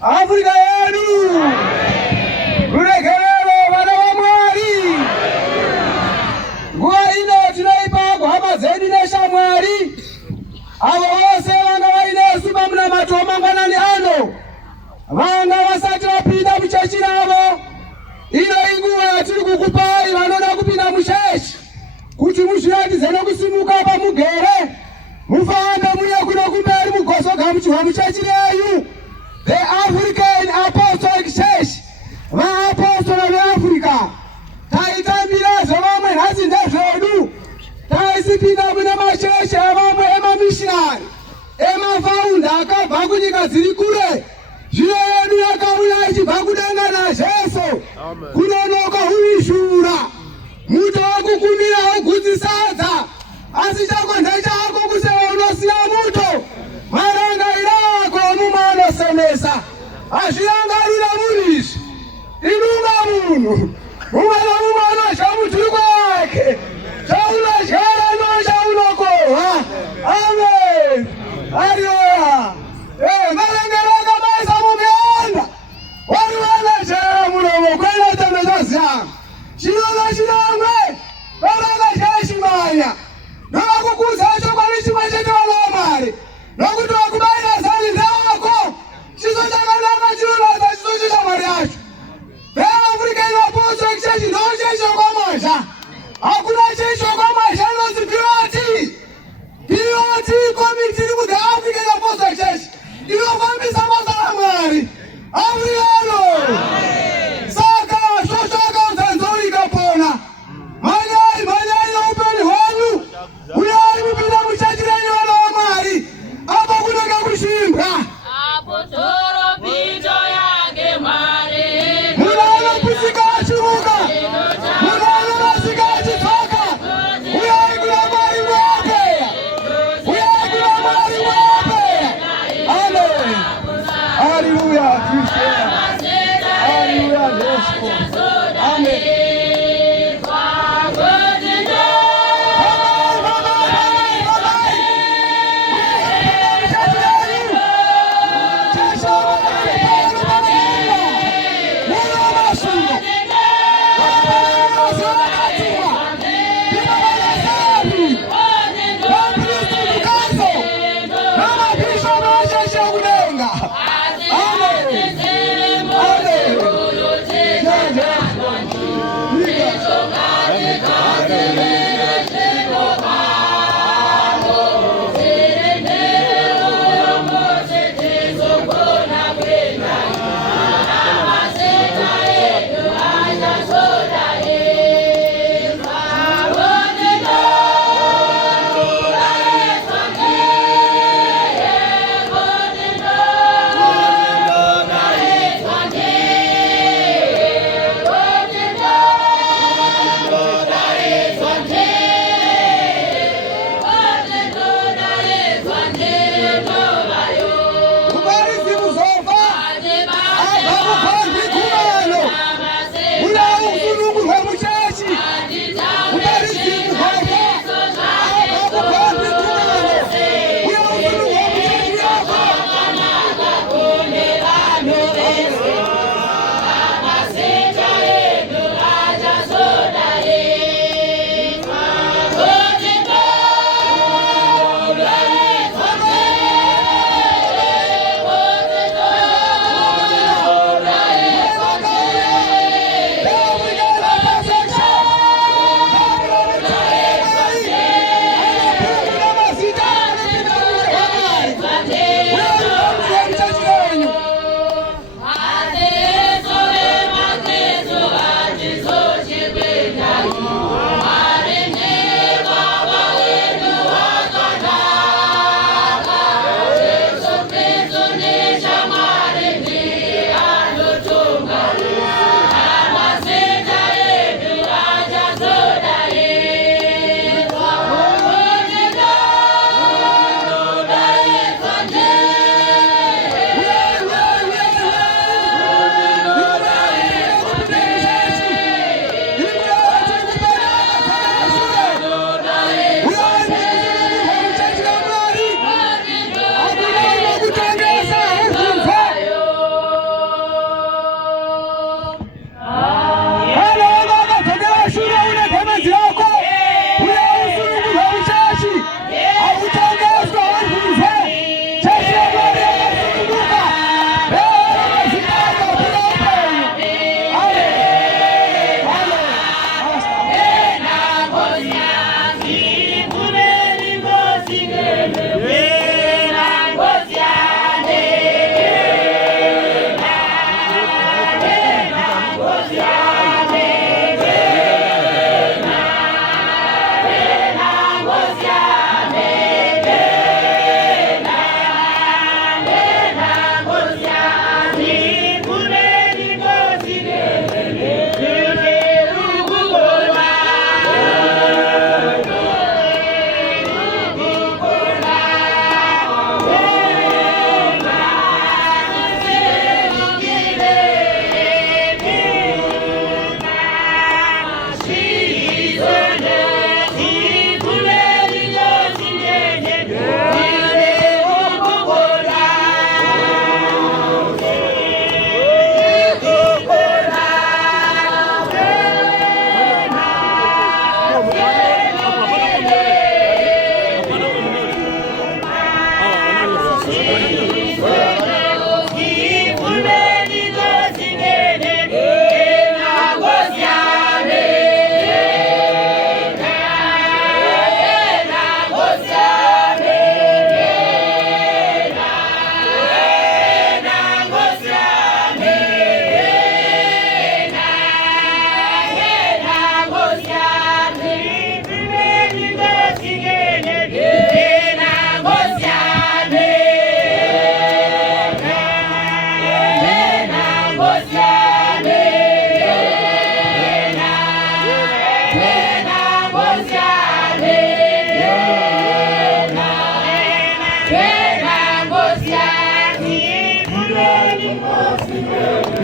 Afrika yenu kurekerero vana vaMwari. Nguva ino tinoipa kuhama dzedu neshamwari avo vose vanga vaine simba muna mato mangwanani ano, vanga vasati vapinda muchechi ravo. Ino inguva yatiri kukupai vanoda kupinda muchechi kuti muzviratidze nokusimuka pamugere, mufambe muye kuno kumberi mugosoka muchihwa muchechi renyu. The African Apostolic Church, vaapostoli veAfrica, taitambira zvavamwe nhasi ndezvedu. Taisipinda mune machechi avamwe emamishinari, emafaunda akabva kunyika dziri kure. Zvino yedu yakauya ichibva kudenga naJesu kunonoka uishura. Muto wakukumira wogudzisadza, asi chako ndechako kuseva unosiya muto. Marangariro ako mumanosemesa, azvirangarira murizvi. Inunga munhu mumwe nomumwe anodya muturuko wake, chaunodyara nochaunokohwa. Amen. Haleluya. Marangaro akamaisa mumianda wariwana chera munomo kwena tembezoziya chinono chinomwe varanga cheshimanya navakukuza chokwadi chimwe chete vanomari nokuti vakubaira zani ndako chiso chakanaka chinoladza chiso cheshamwari yacho. The African Apostolic Church ndochecho kwamasha, hakuna checho kwamasha inonzi POT committee iri ku The African Apostolic Church inofambisa basa raMwari Afrikano. Saka shoshaka utanzori kapona. Manyai noupenyu hwenyu, uyai mupinda muchechi renyu vana vaMwari. Apa kuno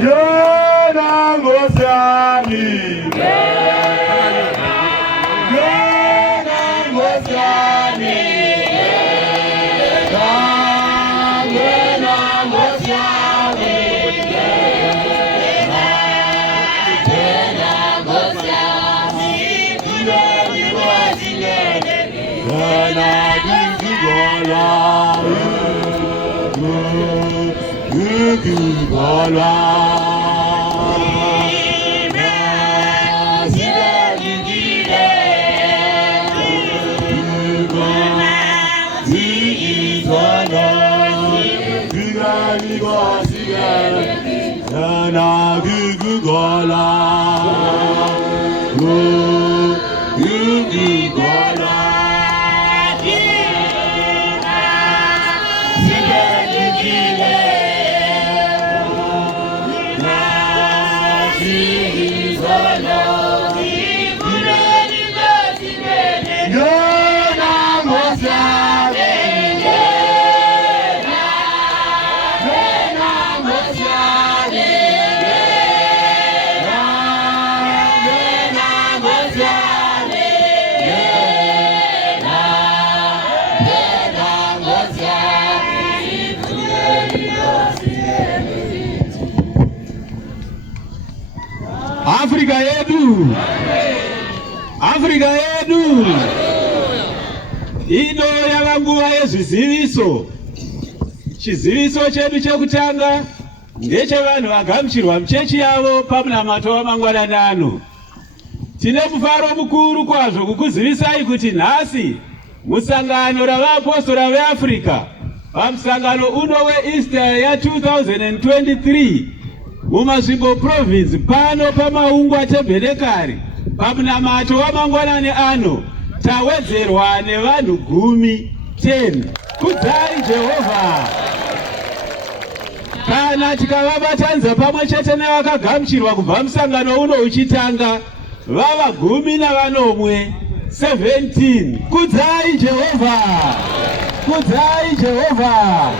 Yona ngosami Afrika yetu, Afrika yetu ino yavanguva yezviziviso. Chiziviso chedu chekutanga ndechevanhu vagamuchirwa muchechi yavo pamunamato wamangwanani ano. Tine mufaro mukuru kwazvo kukuzivisai kuti nhasi musangano ravapostora veAfrica pamusangano uno weEaster ya2023 mumasvingo province pano pamaungwa Tebhenekari pamunamato wamangwanani ano tawedzerwa nevanhu 10. Kudzai Jehovha. Kana tikavabatanidza pamwe chete nevakagamuchirwa kubva musangano uno uchitanga vava 10 17. Kudzai Jehovha. Kudzai Jehovha.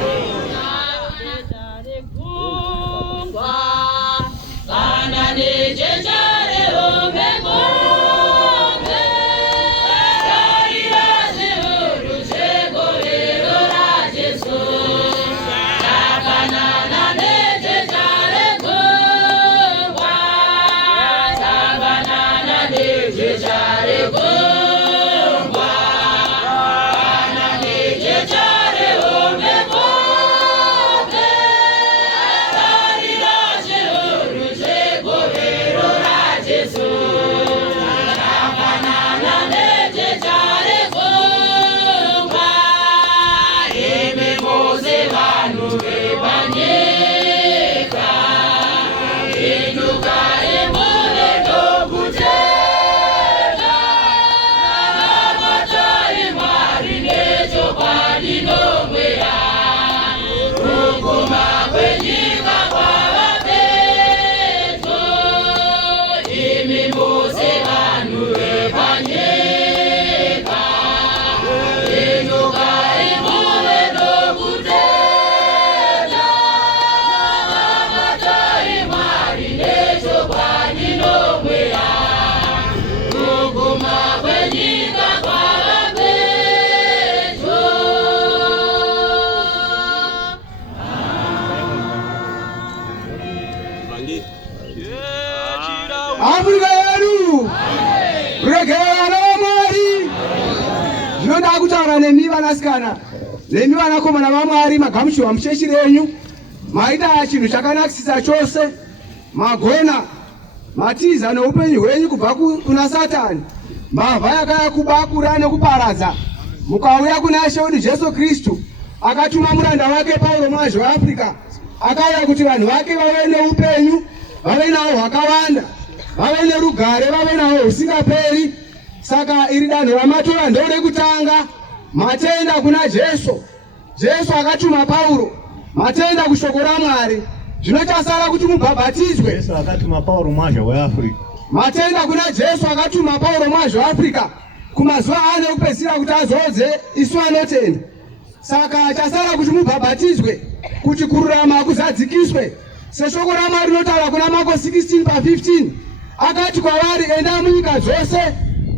Afrika yedu regera Mwari. Zvinoda kutaura nemi vanasikana nemi vanakomana vaMwari magamuchirwa muchechi renyu maita chinhu chakanakisisa chose magona matiza noupenyu hwenyu kubva kuna Satani mbavha yakaya kubakura nekuparadza mukauya kuna She Jesu Kristu akatuma muranda wake Paulo Mwazha weAfrica akauya kuti vanhu vake vave neupenyu vave nawo hwakawanda vave nerugare vave nawo husingaperi. Saka iri danho ramatora ndore kutanga matenda kuna Jesu. Jesu akatuma Paulo matenda kushoko raMwari. Zvino chasara kuti mubhabhatizwe. Jesu akatuma Paulo Mwazha weAfrica. Matenda kuna Jesu akatuma Paulo Mwazha weAfrica kumazuva ane kupedzisira kuti azodze isu anotenda. Saka chasara kuti mubhabhatizwe kuti kururama kuzadzikiswe. seshoko raMwari rinotaura kuna Marko 16:15 akati kwavari, enda munyika dzose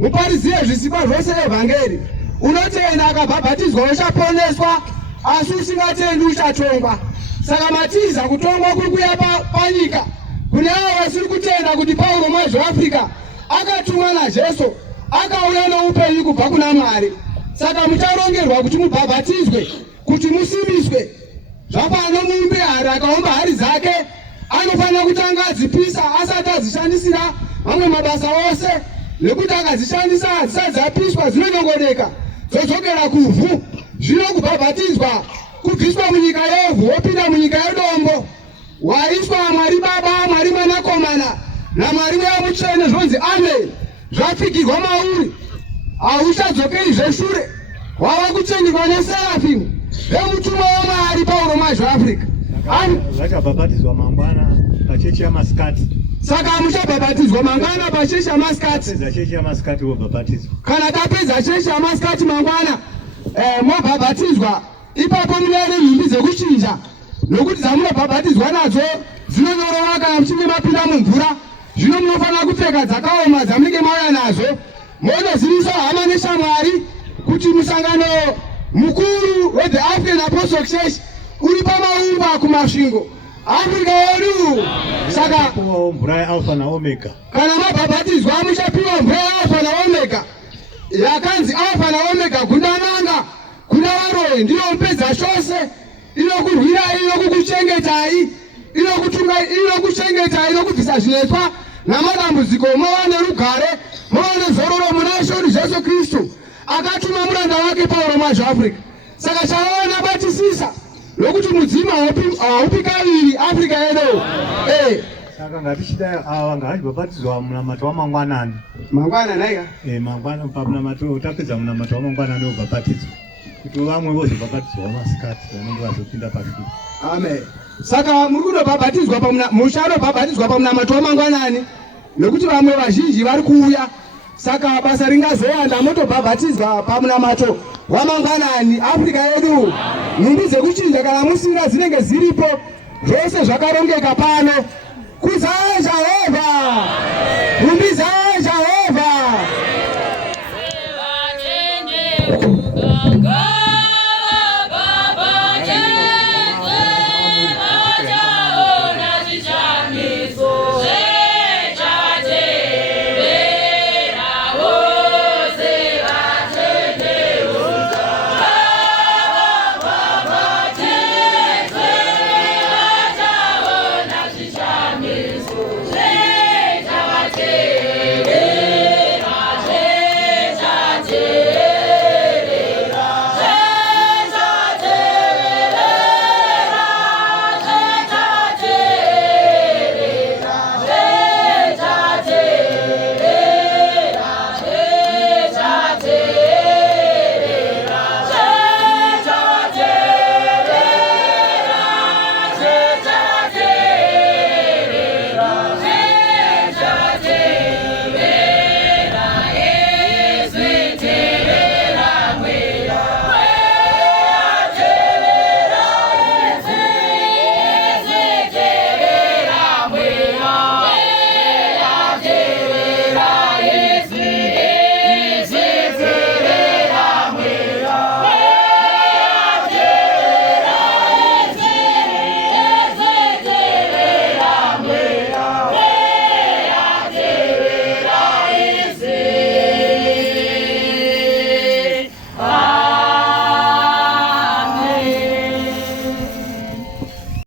muparidze zvisikwa zvose evhangeri. Unotenda akabhabhatidzwa uchaponeswa, asi usingatendi uchatongwa. Saka matiza kutongwa kuri kuuya panyika kune avo vasiri kutenda kuti Pauro muAfrica akatumwa naJesu akauya noupenyu kubva kuna Mwari. Saka mucharongerwa kuti mubhabhatidzwe kuti musimbiswe. Zvapano mumbe hari akaomba hari dzake anofanira kutanga adzipisa asati adzishandisira mamwe mabasa ose, nekuti akadzishandisa hadzisati dzapiswa dzinonongoneka dzodzokera kuvhu. Zvino kubhabhatidzwa kubviswa munyika yevhu wopinda munyika yedombo, waiswa Mwari Baba, Mwari Mwanakomana naMwari Mweya Mutsvene, zvonzi amen. Zvapfigirwa mauri, hauchadzokeri zveshure, wava kuchengerwa neserafimu vemutumwa waMwari Pauro muAfrica. Vachabhabhatidzwa mangwana pachechi yamasikati. Saka muchabhabhatidzwa mangwana pachechi yamasikati. Chechi yamasikati wobhabhatidzwa. Kana tapedza chechi yamasikati mangwana mobhabhatidzwa, ipapo munene nhumbi dzekuchinja, nokuti dzamunobhabhatidzwa nadzo dzinonyorova kana muchinge mapinda mumvura. Zvino munofanira kupfeka dzakaoma dzamunenge mauya nazo, monozivisa hama neshamwari kuti musangano mukuru weThe African Apostolic Church uri pamaumba kumasvingo Africa yedu. Saka mvura yeAlpha naOmega. Kana mabhabhatidzwa muchapiwa mvura yeAlpha naOmega, yakanzi Alpha naOmega gundananga kuna varoyi, ndiyo mpedza chose, inokurwirai, inokukuchengetai, inokuchengetai, inokubvisa zvinetwa namadambudziko, muwane rugare, muwane zororo muna She Jesu Kristu akatuma muranda wake Pauro muAfrica. Saka chaona batisisa lokuti mudzima haupi kaviri Africa yedu. Saka ngatichida ava ngavachibhabhatidzwa munamato wamangwanani. Mangwana naika? Mangwana pamunamato utapedza munamato wamangwanani wobhabhatidzwa. Kuti vamwe vozobhabhatidzwa wamasikati vanenge vazopinda pashure. Amen. Saka muri kunobhabhatidzwa muchanobhabhatidzwa pamunamato wamangwanani nekuti vamwe vazhinji vari kuuya. Saka basa ringazowanda motobhabhatidzwa pamunamato wamangwanani Africa yedu. Nhumbi dzekuchinja kana musinga dzinenge dziripo, zvose zvakarongeka pano. Kuzara